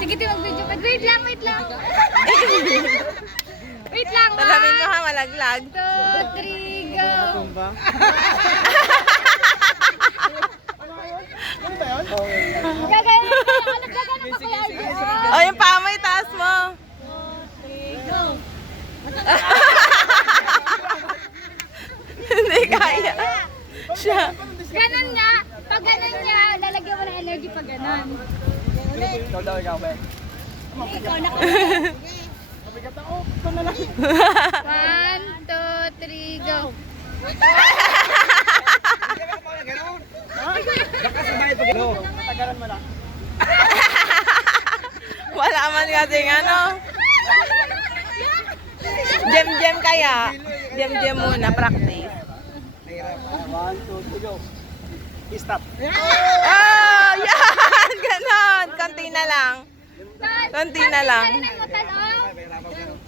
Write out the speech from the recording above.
Sige, mag-video ka. Wait lang, wait lang. Wait lang, Salamin mo ha, malaglag. 2, 3, go. Gagawin mo. Nagkagano pa kaya yun? Oh, yung paa mo, itaas mo. 3, go. Hindi kaya. Siya. Ganon nga. Pag ganon niya, lalagyan mo ng energy pag ganon. Ikaw daw, ikaw ba? Ikaw na ka. Mabigat ako. Ikaw na lang. 1, 2, 3, go. Nakasabay pag ito. Matagaran mo lang. Wala man kasing ano. Gem-gem kaya. Gem-gem muna, practice. Mahirap. 1, 2, 3, go. Stop. Oh, yan! Ganon! Konti na lang. Konti na lang. Ganon mo talong.